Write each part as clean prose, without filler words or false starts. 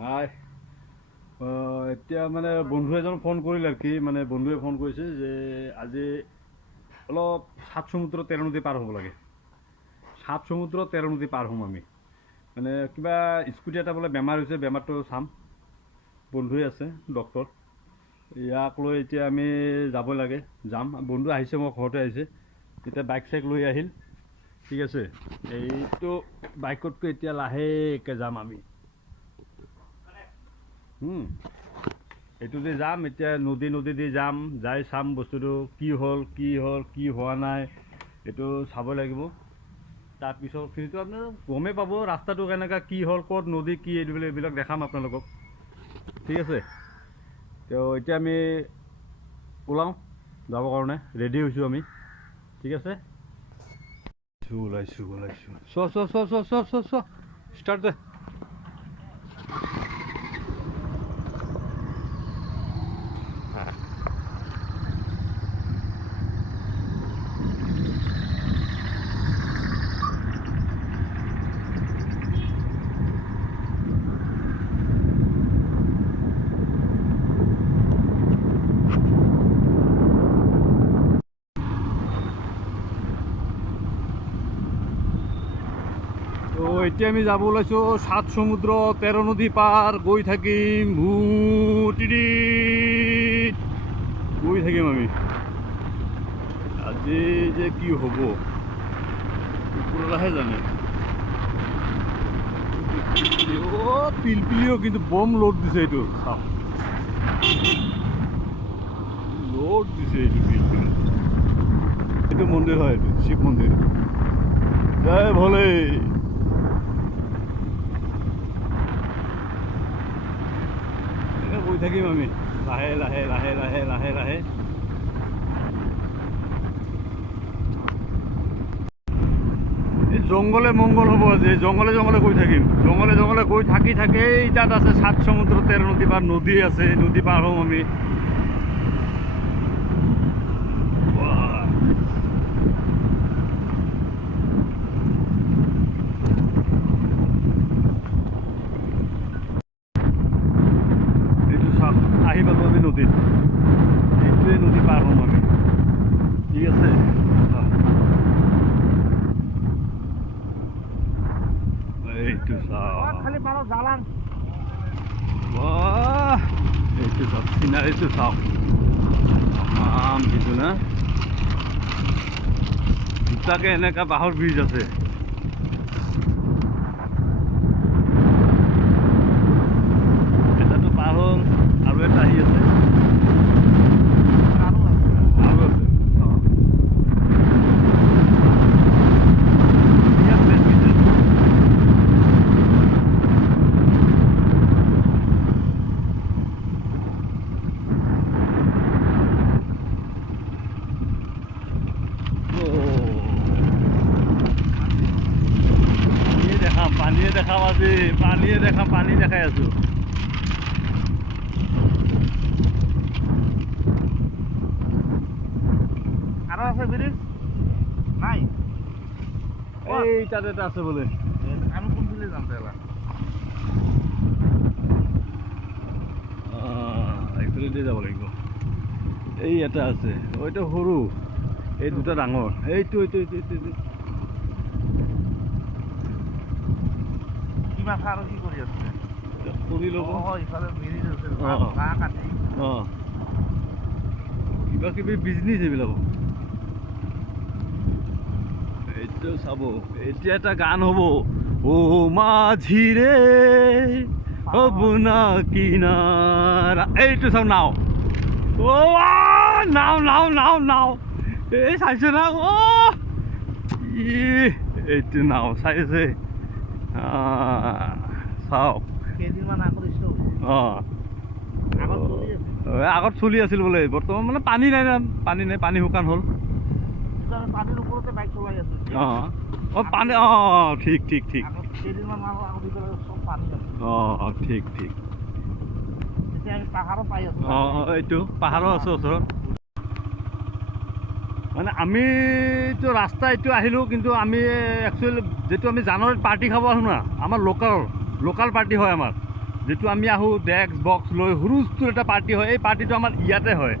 হাই এতিয়া মানে বন্ধু এজন ফোন কৰিলে আৰু কি মানে বন্ধুৱে ফোন কৰিছে যে আজি অলপ 7 সমুদ্ৰ 13 নদী পাৰ হ'ব লাগে। 7 সমুদ্ৰ 13 নদী পাৰ হ'ম আমি। মানে কিবা স্কুটি এটা বোলে বেমাৰ হৈছে, বেমাৰটো চাম। বন্ধুৱে আছে ডক্টৰ, ইয়াক লৈ এতিয়া আমি যাব লাগে, যাম। বন্ধু আহিছে, মোৰ ঘৰতে আহিছে। এতিয়া বাইক চাইক লৈ আহিল, ঠিক আছে। এইটো বাইকতকৈ এতিয়া লাহেকৈ যাম আমি। এইটো দি যাম এতিয়া, নদী দি যাম, যাই চাম বস্তুটো কি হ'ল কি হোৱা নাই, এইটো চাব লাগিব। তাৰপিছত কিন্তু আপোনাৰ গমেই পাব ৰাস্তাটো কেনেকুৱা, কি হ'ল, ক'ত নদী, কি এইবিলাক দেখাম আপোনালোকক, ঠিক আছে। তো এতিয়া আমি ওলাওঁ যাবৰ কাৰণে, ৰেডি হৈছোঁ আমি, ঠিক আছে। ওলাইছোঁ চ ষ্টাৰ্ট দে। তো এতিয়া আমি যাব ওলাইছোঁ 7 সমুদ্ৰ 13 নদী পাৰ গৈ থাকিম, গৈ থাকিম আমি। আজি যে কি হ'ব ওপৰলাহে জানে। পিলপিলিও কিন্তু বম লোড দিছে, এইটো চাওক, লোড দিছে এইটো পিলপিলি। এইটো মন্দিৰ হয়, এইটো শিৱ মন্দিৰ। জয় ভোলে। গৈ থাকিম আমি লাহে লাহে লাহে লাহে লাহে লাহে। এই জংঘলে মংগল হ'ব আজি, জংঘলে গৈ থাকিম, জংঘলে গৈ থাকেই তাত আছে 7 সমুদ্ৰ 13 নদী পাৰ, নদী আছে, নদী পাৰ হ'ম আমি। এইটো চাওক, আহি পালোঁ আমি নদীত, এইটোৱে নদী পাৰ হ'ম আমি, ঠিক আছে। এইটো চাওক, খালি পাৰত জালান, এইটো চাওক, চিনাৰীটো চাওক, কিন্তু না দুটাকে এনেকা বাঁহৰ ব্ৰিজ আছে। এটাটো পাৰ হ'ল, আৰু এটা আহি আছে, আৰু আছে। পানীয়ে দেখাম আজি, পানী দেখাই আছো। আৰু আছে ব্ৰিজ নাই, এই তাত এটা আছে বোলে। আমি কোনফালে যাম তেলা? এইফালে যাব লাগিব। এই এটা আছে, ওইটো সৰু, এই দুটা ডাঙৰ, এইটো কিবা আৰু কি কৰি আছে? কৰি ল'ব, ইফালে ব্ৰিজ আছে, কাটি কিবা কিবি বিজনেছ এইবিলাক। এইটো চাব, এতিয়া এটা গান হ'ব, ও মাঝিৰে অবনা কিনারা, এইটো চাও নাও, ও নাও, এই চাইছো না, এইটো নাও চাইছে, চাওক। কেইদিনমান আগত চলি আছিল বোলে, বৰ্তমান মানে পানী নাই, পানী শুকান হ'ল। পানীৰ ওপৰতে বাইক চলাই আছে। পানী, ঠিক কেইদিনমান ঠিক এতিয়া আমি পাহাৰো পাই আছো। এইটো পাহাৰো আছে ওচৰত। মানে আমিতো ৰাস্তা এইটো আহিলোঁ, কিন্তু আমি একচুৱেলি যিটো আমি জানুৱাৰীত পাৰ্টি খাব আহোঁ না, আমাৰ লোকাল পাৰ্টি হয় আমাৰ। যিটো আমি আহোঁ ডেস্ক বক্স লৈ হুৰুস্থুল এটা পাৰ্টি হয়, এই পাৰ্টিটো আমাৰ ইয়াতে হয়।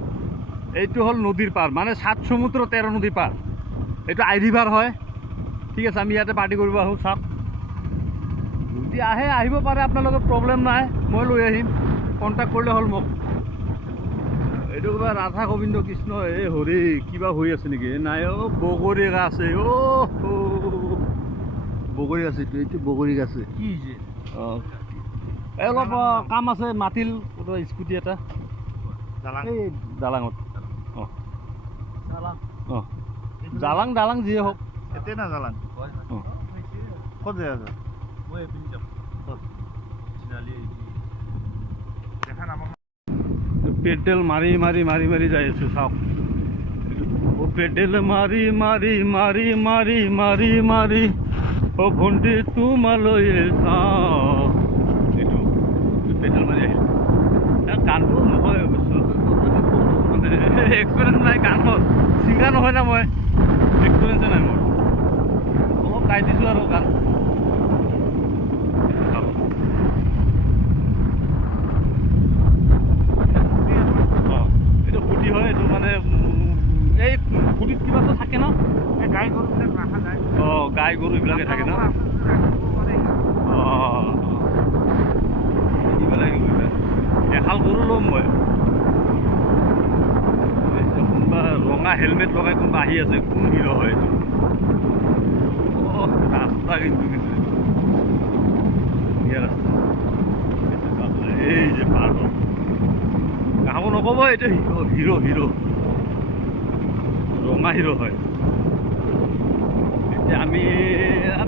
এইটো হ'ল নদীৰ পাৰ, মানে 7 সমুদ্ৰ 13 নদী পাৰ। এইটো আই ৰিভাৰ হয়। ঠিক আছে, আমি ইয়াতে পাৰ্টি কৰিব আহোঁ। চাওক, যদি আহে আহিব পাৰে, আপোনালোকৰ প্ৰব্লেম নাই, মই লৈ আহিম, কণ্টেক্ট কৰিলে হ'ল মোক। এইটো কিবা ৰাধা গোবিন্দ কৃষ্ণ এই হৰি কিবা হৈ আছে নেকি? নাই অ', বগৰী গাছ আছে। বগৰী গাছ, এইটো বগৰী গাছ কি যে অঁ, এই অলপ কাম আছে, মাতিল স্কুটি এটা এই দালাঙত। অঁ অঁ, দালাং যিয়ে হওক। এতে না জালাং অঁ, ক'ত যায় আছে? পেডেল মাৰি মাৰি মাৰি মাৰি যাই আছো। চাওক, পেডেল মাৰি মাৰি মাৰি মাৰি মাৰি মাৰি অ ভণ্টি তোমালৈ চাওঁ। এইটো পেডেল মাৰি আহিল। গানটো নহয় অৱশ্য, মানে এক্সপিৰিয়েঞ্চ নাই গানত, ছিংগাৰ নহয় না মই, এক্সপিৰিয়েঞ্চে নাই মোৰ। অলপ গাই দিছোঁ আৰু গান। এইটো খুঁটি হয়, এইটো মানে এই খুঁটিত কিবা এটা থাকে ন, গাই গৰুবিলাক ৰাখা যায়। অঁ, গাই গৰু এইবিলাকে থাকে ন। অঁ, এহাল গৰু ল'ম মই। কোনোবা ৰঙা হেলমেট লগাই কোনোবা আহি আছে, কোন হিৰ' হয় এইটো? অঁ, ৰাস্তা কিন্তু ধুনীয়া ৰাস্তা। এই যে পাৰ কাকো নক'ব, এইটো হিৰ' ৰঙা হিৰ' হয়। এতিয়া আমি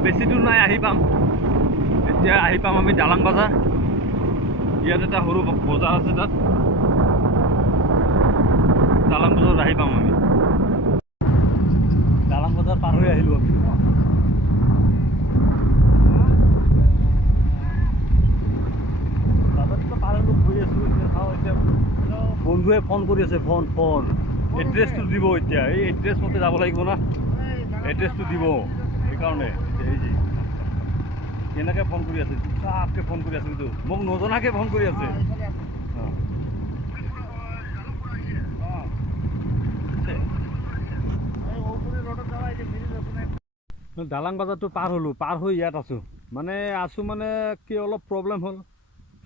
বেছি দূৰ নাই, আহি পাম। এতিয়া আহি পাম আমি দালাং বজাৰ। ইয়াত এটা সৰু বজাৰ আছে, তাত দালাং বজাৰত আহি পাম আমি। দালাং বজাৰ পাৰ হৈ আহিলোঁ আমি। বাজাৰটো পাৰ হ'লো, গৈ আছোঁ। এতিয়া চাওঁ, এতিয়া বন্ধুৱে ফোন কৰি আছে, ফোন এড্ৰেছটো দিব। এতিয়া এই এড্ৰেছ মতে যাব লাগিব না, এড্ৰেছটো দিব। সেইকাৰণে এই যে কেনেকৈ ফোন কৰি আছে, চুপচাপকৈ ফোন কৰি আছে, কিন্তু মোক নজনাকৈ ফোন কৰি আছে। দালাং বজাৰটো পাৰ হ'লোঁ, পাৰ হৈ ইয়াত আছোঁ। মানে কি অলপ প্ৰব্লেম হ'ল,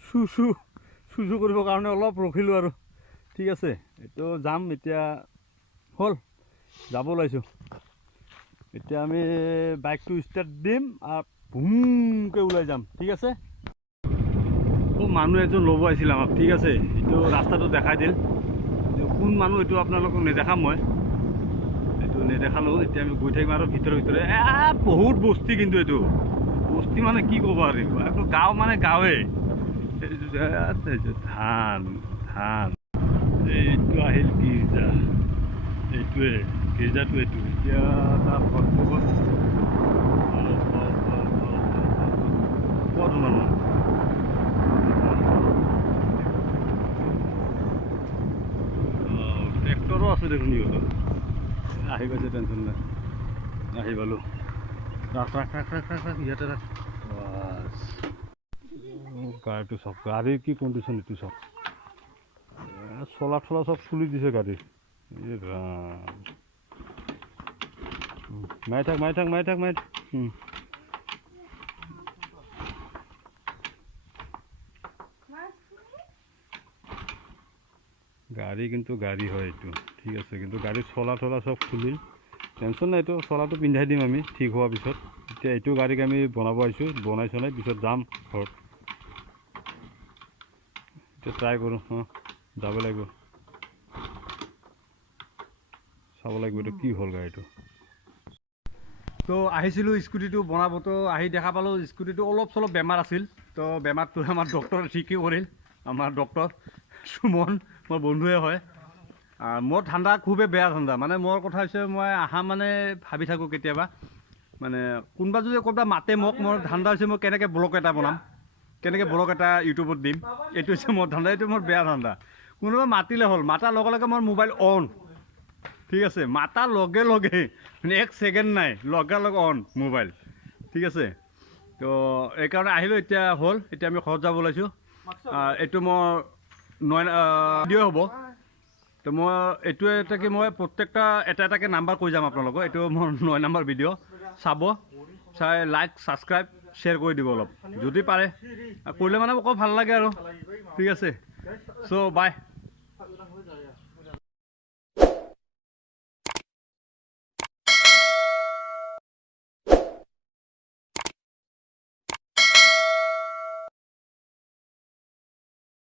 চুচু কৰিবৰ কাৰণে অলপ ৰখিলোঁ আৰু। ঠিক আছে, এইটো যাম এতিয়া, হ'ল যাব ওলাইছোঁ। এতিয়া আমি বাইকটো ষ্টাৰ্ট দিম আৰু ভুমকৈ ওলাই যাম। ঠিক আছে, মানুহ এজন ল'ব আহিছিল আমাক। ঠিক আছে, এইটো ৰাস্তাটো দেখাই দিল, কোন মানুহ এইটো আপোনালোকক নেদেখাম মই, এইটো নেদেখালোঁ। এতিয়া আমি গৈ থাকিম আৰু ভিতৰে বহুত বস্তি, কিন্তু এইটো বস্তি মানে কি ক'ব আৰু, এইটো গাঁও মানে গাঁৱে। ধান এইটো আহিল গীৰ্জা, এইটোৱে গীৰ্জাটো এইটো। এতিয়া তাৰ ঘৰটো ক'ত মানুহ ট্ৰেক্টৰো আছে দেখোন, সিহঁতৰ আহি পাইছে, টেনশ্যন নাই, আহি পালোঁ। ৰাখ ইয়াতে ৰাখ। গাড়ীটো চাওক, গাড়ীৰ কি কণ্ডিশ্যন এইটো চাওক, চলা চব খুলি দিছে গাড়ীৰ। এই মাৰি থাক। গাড়ী কিন্তু গাড়ী হয় এইটো। ঠিক আছে, কিন্তু গাড়ীৰ চলা চব খুলিল, টেনশ্যন নাই। এইটো চলাটো পিন্ধাই দিম আমি ঠিক হোৱাৰ পিছত। এতিয়া এইটো গাড়ীক আমি বনাব আহিছোঁ, বনাই চলাই পিছত যাম ঘৰত। এতিয়া ট্ৰাই কৰোঁ, যাব লাগিব, চাব লাগিব এইটো কি হ'ল গাড়ীটো। তো আহিছিলোঁ স্কুটিটো বনাবতো, আহি দেখা পালোঁ স্কুটিটো অলপ চলপ বেমাৰ আছিল। তো বেমাৰটো আমাৰ ডক্টৰে ঠিকেই কৰিল, আমাৰ ডক্টৰ সুমন, মোৰ বন্ধুৱে হয়। মোৰ ঠাণ্ডা খুবেই বেয়া ঠাণ্ডা, মানে মোৰ কথা হৈছে, মই মানে ভাবি থাকোঁ কেতিয়াবা, মানে কোনোবা যদি ক'ৰবাত মাতে মোক, মোৰ ধান্দা হৈছে মই কেনেকৈ ব্লগ এটা বনাম, কেনেকৈ ব্লগ এটা ইউটিউবত দিম, এইটো হৈছে মোৰ ধান্দা। এইটো মোৰ বেয়া ধান্দা। কোনোবা মাতিলে হ'ল, মাতাৰ লগে লগে মোৰ মোবাইল অন। ঠিক আছে, মাতাৰ লগে লগে মানে 1 ছেকেণ্ড নাই, লগে অন মোবাইল। ঠিক আছে, তো এইকাৰণে আহিলোঁ। এতিয়া হ'ল, এতিয়া আমি ঘৰত যাব ওলাইছোঁ। এইটো মোৰ ভিডিঅ' হ'ব তো মই এইটোৱে এটাকে মই প্ৰত্যেকটা এটা এটাকৈ নাম্বাৰ কৈ যাম আপোনালোকক এইটো মোৰ 9 নম্বৰ ভিডিঅ' চাব চাই লাইক ছাবস্ক্ৰাইব শ্বেয়াৰ কৰি দিব অলপ যদি পাৰে কৰিলে মানে অকৌ ভাল লাগে আৰু ঠিক আছে চ' বাই